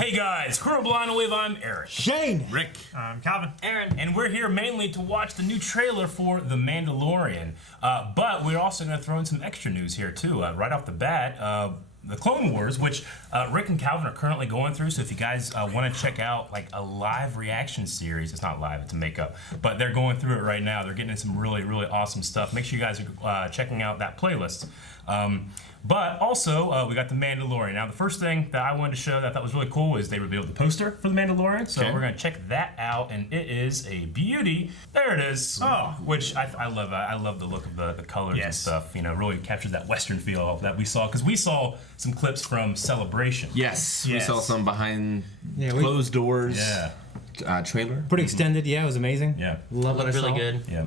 Hey guys, Crew Blind Wave, I'm Eric. Shane. Rick. Calvin. Aaron. And we're here mainly to watch the new trailer for The Mandalorian. But we're also going to throw in some extra news here too. Right off the bat, the Clone Wars, which Rick and Calvin are currently going through. So if you guys want to check out like a live reaction series, it's not live, it's a makeup, but they're going through it right now. They're getting in some really, really awesome stuff. Make sure you guys are checking out that playlist. But also, we got The Mandalorian. Now, the first thing that I wanted to show that I thought was really cool is they revealed the poster for The Mandalorian. So we're going to check that out, and it is a beauty. There it is. Oh, which I love. I love the look of the colors and stuff. You know, really captures that Western feel that we saw. Because we saw some clips from Celebration. Yes. We saw some behind closed doors. Trailer. Pretty extended. Yeah, it was amazing. Yeah. Love what I saw. Really good. Yeah.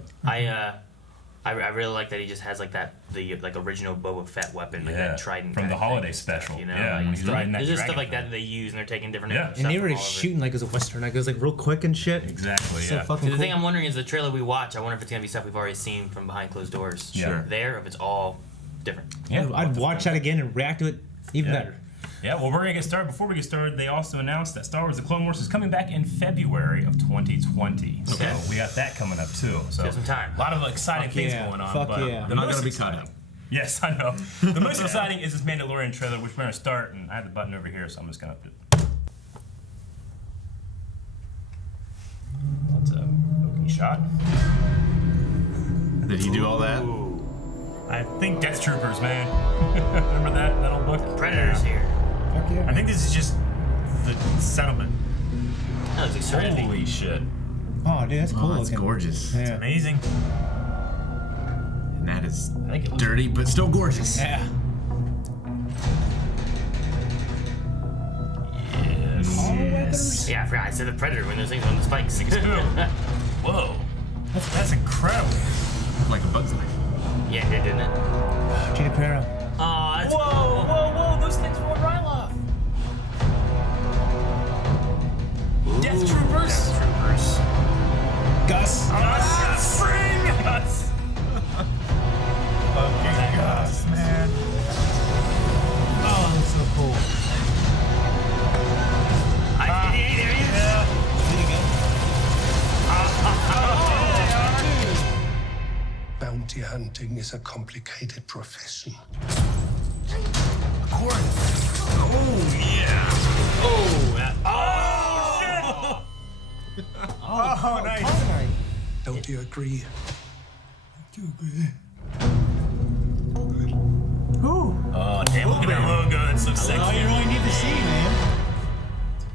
I really like that he just has like the original Boba Fett weapon, like that trident from the holiday special. You know, when he's riding that there's just dragon stuff like thing. that they use, and they're taking different. And stuff they were from just all over. shooting like it was a Western. Like it was like real quick and shit. Exactly. So fucking The cool. thing I'm wondering is the trailer we watch. I wonder if it's gonna be stuff we've already seen from behind closed doors. Sure. There, if it's all different. Yeah, I'd watch that again and react to it even better. Yeah, well, we're going to get started. Before we get started, they also announced that Star Wars The Clone Wars is coming back in February of 2020. So we got that coming up, too. So Got some time. A lot of exciting things going on. Fuck but yeah. They're not going to be caught up. Yes, I know. The most exciting is this Mandalorian trailer, which we're going to start. And I have the button over here, so I'm just going to... That's a opening shot. Did he do all that? I think Death Troopers, man. Remember that old book? Predators here. Fuck yeah. I think this is just the settlement. No, it's Serenity. Holy shit. Oh, dude, that's cool. Oh, that's looking. gorgeous. Yeah. Amazing. And that is I think it looks dirty, but still gorgeous. Yeah. Yes. Yeah, I forgot. I said the Predator when those things on the spikes. Whoa. That's incredible. Like a bug's life. Yeah, it did, didn't it? Gina Carano. Oh, that's Whoa, cool. whoa, those things were Ryloth. Death Troopers. Death Troopers. Gus. Gus. Okay, Gus, man. Oh, that's so cool. There he is. Bounty hunting is a complicated profession. Oh, nice. Don't you agree? Oh, damn, look at that logo. That's so sexy. All you really need to see, man.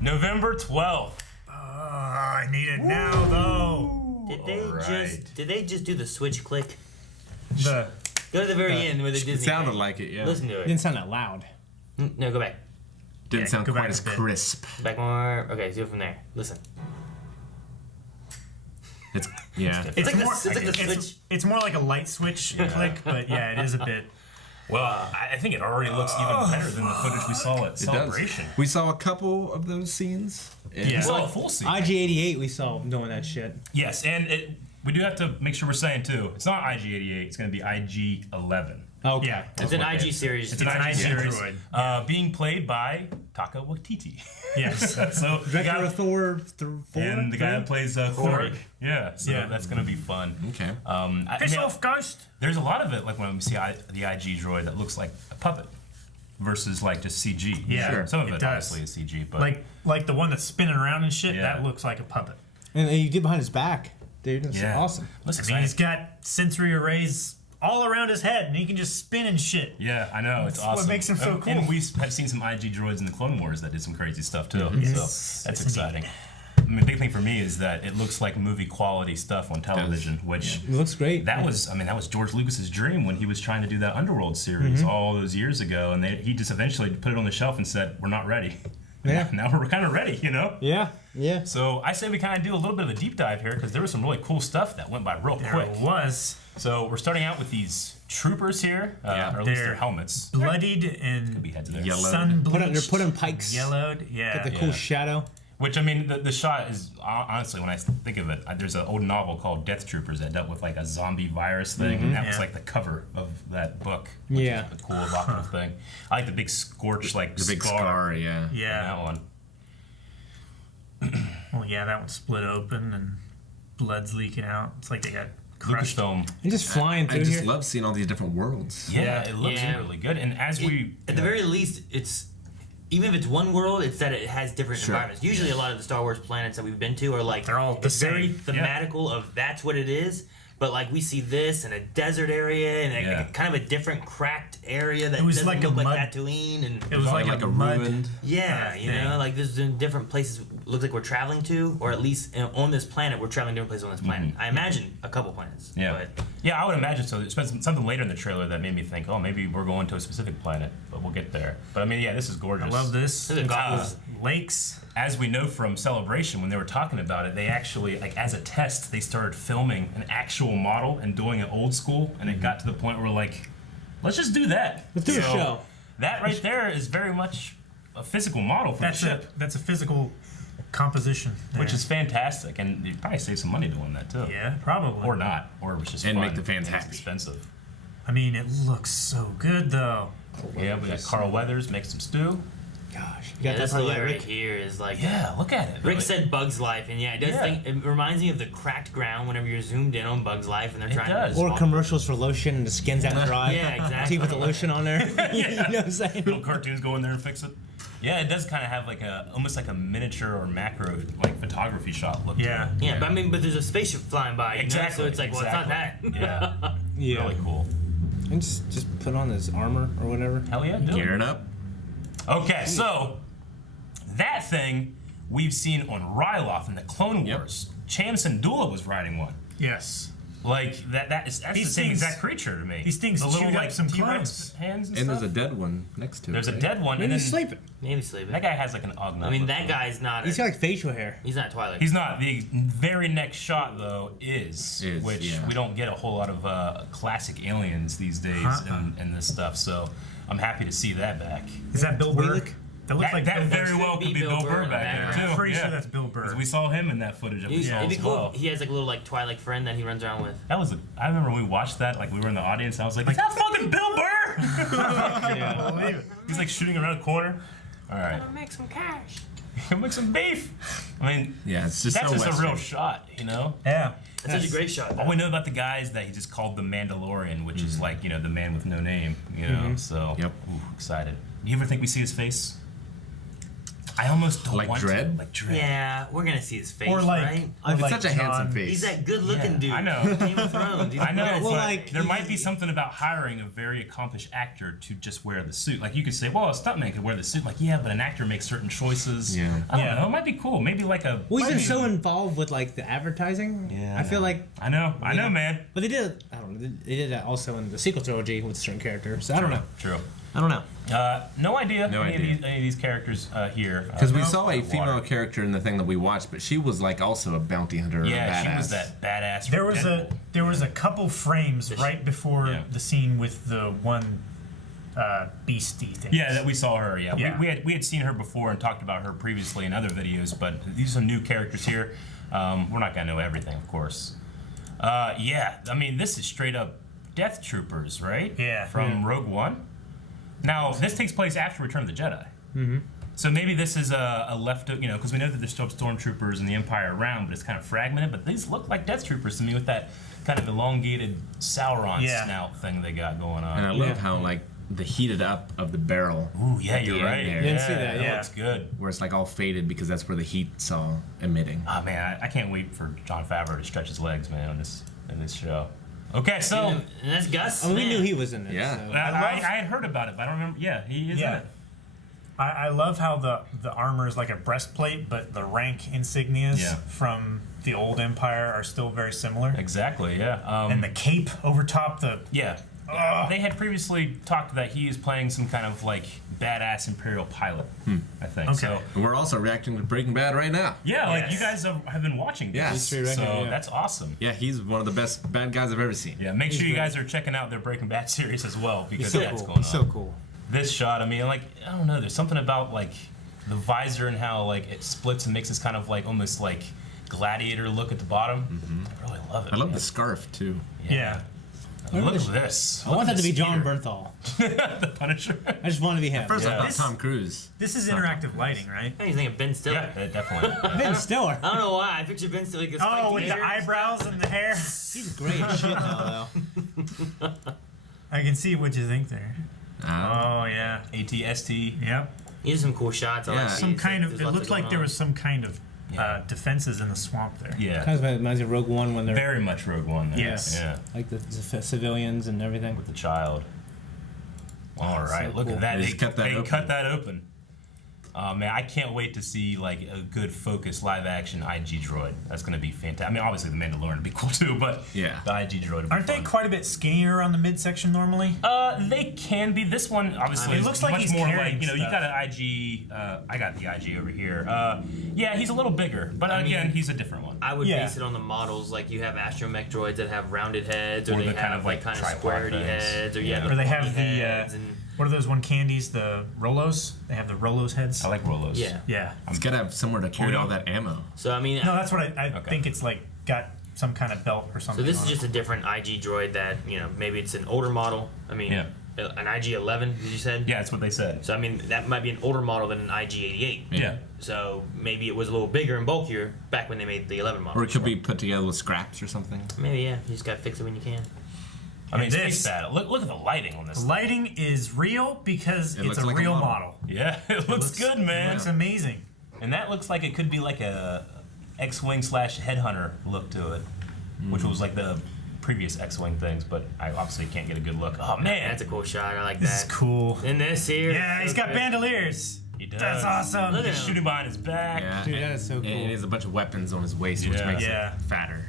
November 12th. I need it now, though. Did they just do the switch click? The Go to the very end where the It Disney. sounded like it, yeah. Listen to it. Didn't sound that loud. No, go back. Didn't sound go quite back as a bit. crisp. Back more. Okay, do it from there. Listen. It's yeah. It's like more, the switch. it's more like a light switch click, but yeah, it is a bit. Well, I think it already looks even better than the footage we saw at It Celebration. does. We saw a couple of those scenes. And We saw a full scene. IG-88 we saw doing that shit. Yes, and we do have to make sure we're saying, too, it's not IG-88, it's going to be IG-11. Okay. Yeah, It's an IG series. It's an IG series droid. being played by Taka Waititi. Yes. So the Director guy, of Thor 4? and the guy that plays Thor. Korg. Yeah, so Yeah. that's going to be fun. Okay. Piss off, Ghost. There's a lot of it, like when we see the IG droid that looks like a puppet versus like just CG. Yeah, Sure. Some of it it does. obviously is CG, but Like the one that's spinning around and shit. Yeah. That looks like a puppet. And you did behind his back. Dude, that's awesome. Looks I mean, he's exciting. got sensory arrays all around his head, and he can just spin and shit. Yeah, I know, it's That's what awesome. makes him so cool. And we have seen some IG droids in the Clone Wars that did some crazy stuff too. Yes. So that's Yes, exciting. I mean, the big thing for me is that it looks like movie quality stuff on television, which It looks great. that was George Lucas's dream when he was trying to do that Underworld series all those years ago, and he just eventually put it on the shelf and said, "We're not ready." Yeah. Now we're kind of ready, you know. Yeah, yeah. So I say we kind of do a little bit of a deep dive here because there was some really cool stuff that went by real There quick. it was. So we're starting out with these troopers here, or at least their They're helmets. Bloodied and Be heads there. Yellow. sun bleached. They're putting pikes. Yellowed. Yeah. Got the cool shadow. Which, I mean, the shot is, honestly, when I think of it, there's an old novel called Death Troopers that dealt with, like, a zombie virus thing, and that was, Yeah. like, the cover of that book, which Yeah. is a cool, evocative thing. I like the big scorch, like, The big scar, yeah. in Yeah. that one. yeah, that one's split open and blood's leaking out. It's like they got crushed. Lucasfilm. And just flying through I just here. love seeing all these different worlds. Yeah, it looks really good. And as At the very least, it's even if it's one world, it's that it has different environments. Usually, a lot of the Star Wars planets that we've been to are like They're all the very same. thematical of that's what it is. But like we see this in a desert area and a kind of a different cracked area that doesn't like look a like mud- Tatooine and It was like a mud. ruined. yeah, you know, like there's different places looks like we're traveling to, or at least on this planet we're traveling to different places on this planet. I imagine a couple planets. Yeah, But yeah, I would imagine so. There's been something later in the trailer that made me think, oh, maybe we're going to a specific planet, but we'll get there. But I mean, yeah, this is gorgeous. I love this. Look at goggles. Lakes. As we know from Celebration, when they were talking about it, they actually, like, as a test, they started filming an actual model and doing it old school, and it got to the point where, like, let's just do that. Let's do a show. That right there is very much a physical model for the ship, That's a physical composition, which is fantastic, and you'd probably save some money doing that too. yeah, probably. Or not, or it was just And fun make the fans and it's happy. expensive. I mean, it looks so good though. Yeah, we got Carl Weathers make some stew. Gosh, you yeah, got this that part one yet, right Rick? here is like Yeah, look at it. Rick Like, said Bug's Life, and yeah, it does. Yeah. It reminds me of the cracked ground whenever you're zoomed in on Bug's Life, and they're trying does. to. Or commercials for lotion and the skin's out dry. Yeah, exactly. So you put the lotion on there. You know what I'm saying? little cartoons go in there and fix it. Yeah, it does kind of have like almost like a miniature or macro like photography shot look. Yeah. To it. Yeah, but I mean, but there's a spaceship flying by, you Exactly. know? So it's like, well, it's not that. Yeah. Yeah. Really cool. And just put on his armor or whatever. Hell yeah, do it. Gearing up. Okay, so that thing we've seen on Ryloth in the Clone Wars. Cham Syndulla was riding one. Yes. Like that's the These same things- exact creature to me. these things the little shoot up like some T-Rex clones. hands and, And stuff. there's a dead one next to it. There's a right? dead one, Maybe and then he's sleeping. Maybe sleeping. that guy has like an Ugnaught. I mean, look that to him. guy's not. He's got like facial hair. He's not Twilight. He's not. The very next shot, though, is which yeah. we don't get a whole lot of classic aliens these days in this stuff. So I'm happy to see that back. Is that Bill Burr? Wheelik? That looks like that Bill very Burr. well could be Bill Burr in the back there background. too. I'm pretty yeah. sure that's Bill Burr. 'Cause we saw him in that footage of the show It'd be as cool. well. He has like a little like Twilight friend that he runs around with. That was. I remember when we watched that. Like we were in the audience. And I was like, "Is that fucking Bill Burr?" Yeah. Believe it. He's like shooting around a corner. All right, Make some cash. make some beef. I mean, Yeah, it's just that's so just a Western. real shot, you know. Yeah. That's such a great shot. All we know about the guy is that he just called the Mandalorian, which is like, you know, the man with no name, you know. So, Yep. ooh, excited. You ever think we see his face? I almost don't Like want Dredd? to. Like Dread. Yeah, we're gonna see his face, Or like, right? It's like such a handsome John- face. He's that good-looking Yeah, dude. I know. Game of Thrones. I know, Yes. but like, there might be something about hiring a very accomplished actor to just wear the suit. Like you could say, well, a stuntman could wear the suit. Like, yeah, but an actor makes certain choices. Yeah. I don't Yeah. know. It might be cool. Maybe like a. Well, he's been maybe- so involved with like the advertising. Yeah, I feel like. I know, man. But they did. I don't know. They did that also in the sequel trilogy with certain characters. So I don't know. True. I don't know. No idea. No any idea. Of any of these characters here. Because we No. saw a Water. female character in the thing that we watched, but she was like also a bounty hunter. Yeah, badass. she was that badass. There was a couple frames right before Yeah. the scene with the one beastie thing. Yeah, that we saw her. Yeah, Yeah. We had seen her before and talked about her previously in other videos, but these are new characters here. We're not gonna know everything, of course. Yeah, I mean this is straight up Death Troopers, right? Yeah. From Rogue One. Now this takes place after Return of the Jedi. Mm-hmm. So maybe this is a left, you know, because we know that there's still stormtroopers and the Empire around, but it's kind of fragmented. But these look like Death Troopers to me with that kind of elongated Sauron snout thing they got going on. And I love how like the heated up of the barrel. Ooh, yeah, at the you're end right. there, Didn't see that, That yeah. looks good. Where it's like all faded because that's where the heat's all emitting. Oh man, I can't wait for Jon Favreau to stretch his legs, man, in this show. Okay, so And that's Gus. I mean, we Man. knew he was in it. Yeah. So. I had heard about it, but I don't remember. Yeah, he is in Yeah. it. I love how the armor is like a breastplate, but the rank insignias Yeah. from the old Empire are still very similar. Exactly. Yeah. And the cape over top the Yeah. They had previously talked that he is playing some kind of like badass Imperial pilot. I think. Okay. So And we're also reacting to Breaking Bad right now. yeah, like Yes. you guys have been watching this, Yeah. History record, so yeah. that's awesome. Yeah, he's one of the best bad guys I've ever seen. Yeah, make sure you great. guys are checking out their Breaking Bad series as well because He's so that's cool. going on. He's so cool. This shot, I mean, like I don't know, there's something about like the visor and how like it splits and makes this kind of like almost like gladiator look at the bottom. I really love it. I love man. the scarf too. yeah. Look at this. I want that to be John Bernthal. The Punisher. I just want to be him. First, Yeah. I thought Tom Cruise. This is interactive lighting, right? I think you think of Ben Stiller. Yeah, definitely. Ben Stiller. I don't know why. I picture Ben Stiller like a Oh, spiky with the hair. eyebrows and the hair. He's great as shit now, though. I can see what you think there. Uh, Oh yeah. ATST. Yep. These are some cool shots. I Yeah. like Some these. kind of. There's It lots looked like going there on. was some kind of Yeah. defenses in the swamp there. Yeah. Kind of reminds me of Rogue One when they're Very much Rogue One there. Yes. Yeah. like the civilians and everything. With the child. All right, so look cool. at that. They just cut that open. cut that open. Oh man, I can't wait to see like a good focused live action IG droid. That's gonna be fantastic. I mean, obviously the Mandalorian would be cool too, but Yeah. the IG droid would be Aren't they fun. quite a bit skinnier on the midsection normally? They can be. This one obviously It is looks like much he's more carrying like, you know, you stuff. got an IG. I got the IG over here. Yeah, he's a little bigger, but again, he's a different one. I would Yeah. base it on the models. Like you have astromech droids that have rounded heads, or Or they the have kind of, like, kind of tripod squaredy things. heads, or Yeah. yeah, Or they have pointy heads the. and What are those one candies? The Rolos? They have the Rolos heads. I like Rolos. yeah. Yeah. It's gotta have somewhere to carry we all don't- that ammo. So I mean, No, that's what I Okay. think. It's like got some kind of belt or so something. this on is it. just a different IG droid that maybe it's an older model. I mean, Yeah. an IG-11. Did you said? Yeah, that's what they said. So I mean, that might be an older model than an IG-88. Yeah. So maybe it was a little bigger and bulkier back when they made the 11 model. Or it could be put together with scraps or something. Maybe yeah. You just gotta fix it when you can. I mean, And space this- battle. Look at the lighting on this. The lighting is real because It it's looks a like a real model. model. Yeah, it looks good, man. It looks amazing. And that looks like it could be like a X-wing / headhunter look to it, which was like the previous X-wing things. But I obviously can't get a good look. Oh man, That's a cool shot. I like This that. is cool. And this here. Yeah, he's got okay. bandoliers. he does. That's awesome. Look at He's him. shooting behind his back. Yeah. Dude, that is so And cool. he has a bunch of weapons on his waist, which Yeah. makes Yeah. it fatter.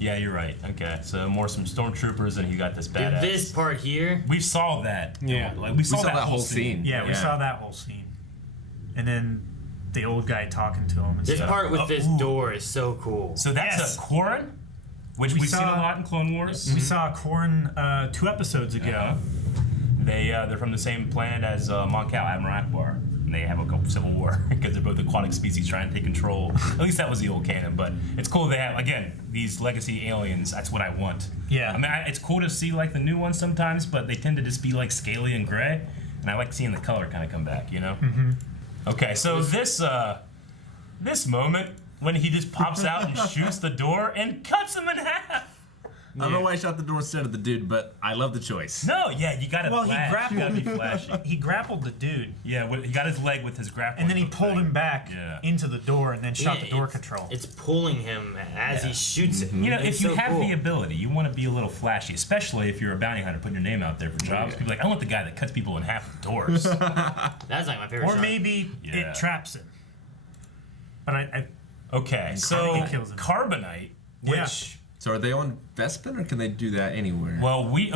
Yeah, you're right. Okay, so more some stormtroopers, and you got this Dude, badass. this part here. We saw that. Yeah. like we saw that whole scene. Yeah, we saw that whole scene. And then the old guy talking to him and This stuff. part with this ooh. door is so cool. So that's Yes. a Quarren, which We we've seen a saw- lot in Clone Wars. We saw Corrin 2 episodes ago. Uh-huh. They're from the same planet as Mon Cal, Admiral Akbar. And they have a civil war because they're both aquatic species trying to take control. At least that was the old canon. But it's cool they have, again, these legacy aliens. That's what I want. Yeah. I mean, it's cool to see like the new ones sometimes, but they tend to just be like scaly and gray. And I like seeing the color kind of come back, you know? Mm-hmm. Okay, so this moment when he just pops out and shoots the door and cuts him in half. I don't know why I shot the door instead of the dude, but I love the choice. No, yeah, you gotta Well, he flash. grappled- You gotta be flashy. He grappled the dude, Yeah, he got his leg with his grapple. and then he pulled him back Yeah. into the door and then shot Yeah, the door it's- control. It's pulling him as he shoots it. You know, It's if you so have cool. the ability, you want to be a little flashy, especially if you're a bounty hunter putting your name out there for jobs. People are like, I want the guy that cuts people in half with doors. That's like my favorite. Or shot. maybe Yeah. it traps him. But I Okay, so think it kills him. Carbonite, which Yeah. So are they on Bespin, or can they do that anywhere? well, we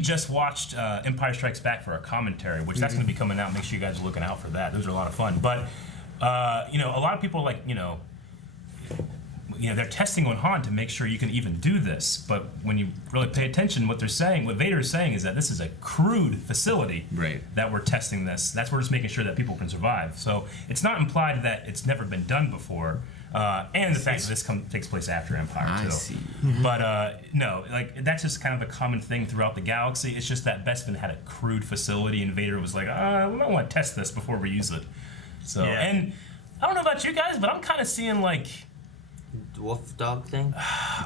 just watched Empire Strikes Back for a commentary, which that's going to be coming out. Make sure you guys are looking out for that. Those are a lot of fun. But you know, a lot of people are like, you know, they're testing on Han to make sure you can even do this. But when you really pay attention, what Vader is saying is that this is a crude facility. Right. That we're testing this. That's we're just making sure that people can survive. So it's not implied that it's never been done before. And the fact that this takes place after Empire I too. see. But no, like that's just kind of a common thing throughout the galaxy. It's just that Bespin had a crude facility, and Vader was like, we might want to test this before we use it. So, Yeah. and I don't know about you guys, but I'm kind of seeing like, wolf dog thing.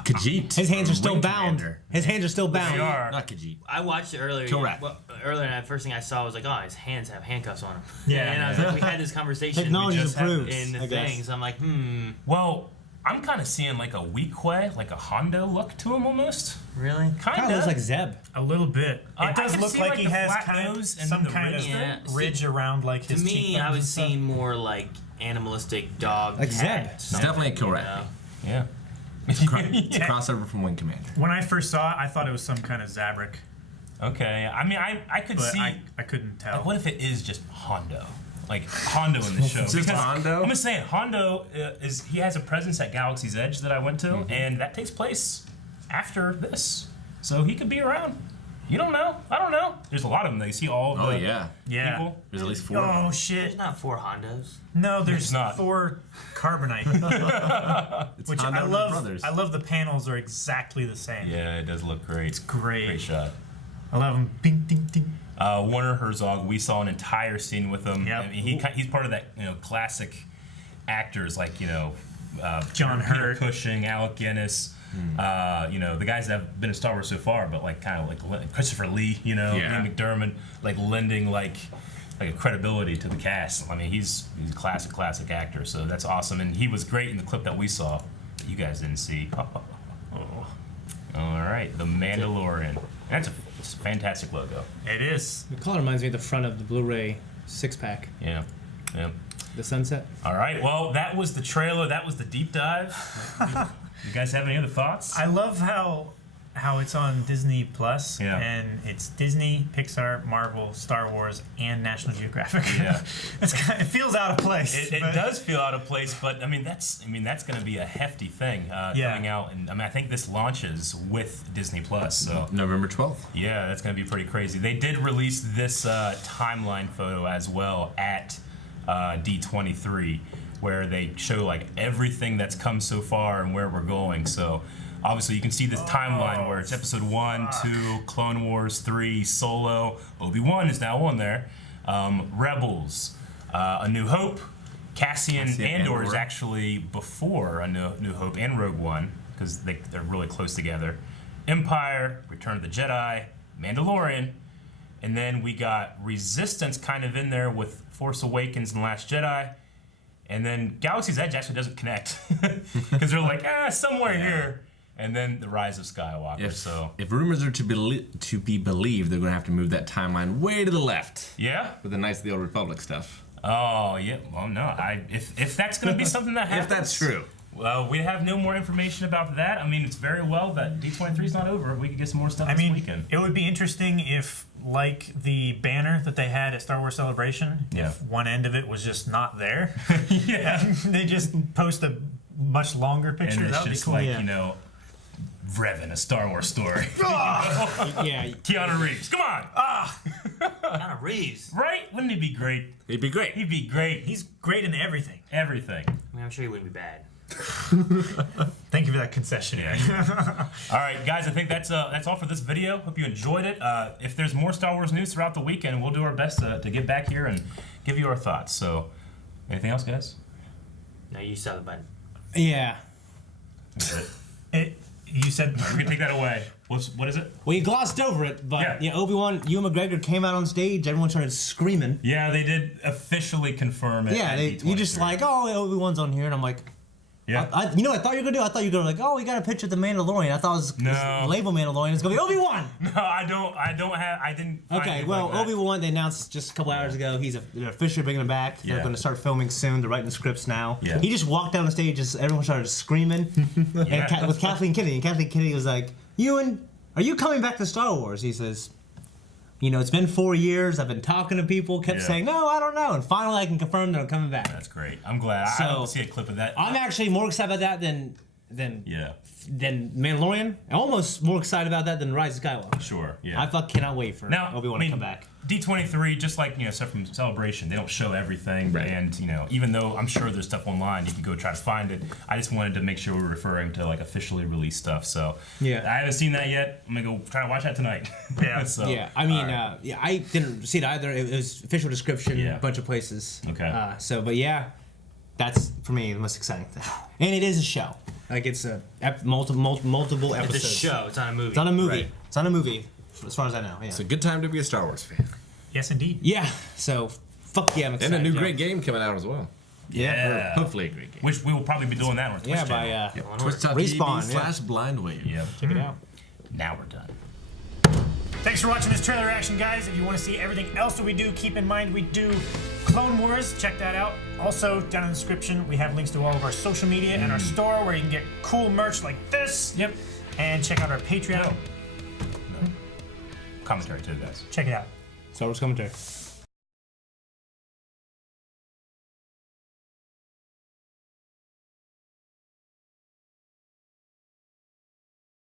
Khajiit. His hands are or still Wing bound. Commander. His hands are still bound. they are. Not Khajiit. I watched it earlier. Correct. Well, earlier, and the first thing I saw was like, oh, his hands have handcuffs on him. Yeah. And I was like, we had this conversation Technology we just had improves, in the I guess. thing. So I'm like, Well, I'm kind of seeing like a Weequay, like a Hondo look to him almost. really? Kind Kind of looks like Zeb. a little bit. I It does can look see, like like, he the has flat kind nose of and some then the kind of ridge. Yeah. ridge around like To his me, cheekbones I and was stuff. seeing more like animalistic dog. Like cat Zeb. It's something, definitely correct. you know? Yeah. It's a crossover from Wing Commander. When I first saw it, I thought it was some kind of Zabrak, Okay. I mean, I could but see. I couldn't tell. Like, what if it is just Hondo? Like Hondo in the show. Just Because Hondo? I'm just saying, Hondo he has a presence at Galaxy's Edge that I went to, Mm-hmm. and that takes place after this, so he could be around. You don't know? I don't know. There's a lot of them. You see all of Oh, the yeah. Yeah. people. There's at least 4. Oh shit! There's not 4 Hondas. No, there's It's not. 4 carbonite. Which Honda I and love. Brothers. I love the panels are exactly the same. Yeah, it does look great. It's great. Great shot. I love them. Bing, ding, ding. Werner Herzog, we saw an entire scene with him. Yep. I mean, he's part of that, classic actors like, John Peter Hurt. Cushing, Alec Guinness, the guys that have been in Star Wars so far, but like kind of like Christopher Lee, Lee McDermott, like lending like a credibility to the cast. I mean, he's a classic actor, so that's awesome. And he was great in the clip that we saw that you guys didn't see. All right, The Mandalorian. It's a fantastic logo. It is. The color reminds me of the front of the Blu-ray 6-pack. Yeah. The sunset. All right, well, that was the trailer. That was the deep dive. You guys have any other thoughts? I love how it's on Disney Plus, Yeah. and it's Disney, Pixar, Marvel, Star Wars, and National Geographic. Yeah. It feels out of place. It but- does feel out of place, but I mean that's going to be a hefty thing coming out, and I mean I think this launches with Disney Plus, so November 12th. yeah, that's going to be pretty crazy. They did release this timeline photo as well at D23, where they show like everything that's come so far and where we're going. So obviously you can see this timeline where it's episode 1, 2, Clone Wars, 3, Solo, Obi-Wan is now on there, Rebels, A New Hope, Cassian Andor is actually before A New Hope and Rogue One because they're really close together, Empire, Return of the Jedi, Mandalorian, and then we got Resistance kind of in there with Force Awakens and Last Jedi. And then Galaxy's Edge actually doesn't connect because they're like, somewhere here. And then the Rise of Skywalker. If rumors are to be believed, they're going to have to move that timeline way to the left. Yeah. With the Knights of the Old Republic stuff. Oh yeah. Well, no. If that's going to be something that happens, If that's true. Well, we have no more information about that. I mean, it's very well that D23 is not over. We could get some more stuff this weekend. It would be interesting if, like the banner that they had at Star Wars Celebration, if one end of it was just not there. Yeah. They just post a much longer picture. And it's That would be just cool. like, Revan, a Star Wars story. Yeah. Keanu Reeves, come on! Keanu Reeves. Right? Wouldn't he be great? He'd be great. He'd be great. He's great in everything. Everything. I mean, I'm sure he wouldn't be bad. Thank you for that concession. All right, guys, I think that's all for this video. Hope you enjoyed it. If there's more Star Wars news throughout the weekend, we'll do our best to get back here and give you our thoughts. So, anything else, guys? No, you saw the button. Yeah. That's it. You said We can take that away. What is it? Well, you glossed over it, but Yeah. Obi-Wan, Ewan McGregor came out on stage. Everyone started screaming. Yeah, they did officially confirm it. Yeah, at you just D23. like, Obi-Wan's on here, and I'm like, Yeah. you know what I thought you were gonna do? I thought you were gonna like, we got a picture of the Mandalorian. I thought it was No. label Mandalorian. It's gonna be Obi-Wan. No, I didn't. Find Okay, it well, like that. Obi-Wan, they announced just a couple hours ago, they're officially bringing him back. They're Yeah. going to start filming soon. They're writing the scripts now. Yeah. He just walked down the stage, just everyone started screaming. And with Kathleen Kennedy. And Kathleen Kennedy was like, Ewan, are you coming back to Star Wars? He says, it's been 4 years. I've been talking to people, kept saying, no, I don't know. And finally I can confirm that I'm coming back. That's great. I'm glad. I don't see a clip of that. I'm actually more excited about that than Mandalorian. I'm almost more excited about that than Rise of Skywalker. Sure. Yeah. I cannot wait for Now, Obi-Wan to come back. D23, just like stuff from Celebration, they don't show everything, Right. and even though I'm sure there's stuff online, you can go try to find it. I just wanted to make sure we're referring to like officially released stuff. So Yeah. I haven't seen that yet. I'm gonna go try to watch that tonight. Yeah. So, Yeah, I mean, all right. I didn't see it either. It was official description, Yeah. a bunch of places. Okay. But yeah, that's for me the most exciting thing. And it is a show. Like it's multiple episodes. It's a show. It's not a movie. It's on a movie. Right. It's on a movie, as far as I know. Yeah. It's a good time to be a Star Wars fan. yes, indeed. Yeah. So fuck yeah, I'm And excited. a new yeah. great game coming out as well. Yeah. Hopefully a great game. Which we will probably be doing that on our Twitch Yeah, channel. by Twitch.tv Respawn, yeah. /blindwave. Yep. check it out. Now we're done. Thanks for watching this trailer reaction, guys. If you want to see everything else that we do, keep in mind we do Clone Wars. Check that out. Also, down in the description, we have links to all of our social media and our store where you can get cool merch like this. Yep. And check out our Patreon. Commentary too, guys. Check it out. Star Wars commentary.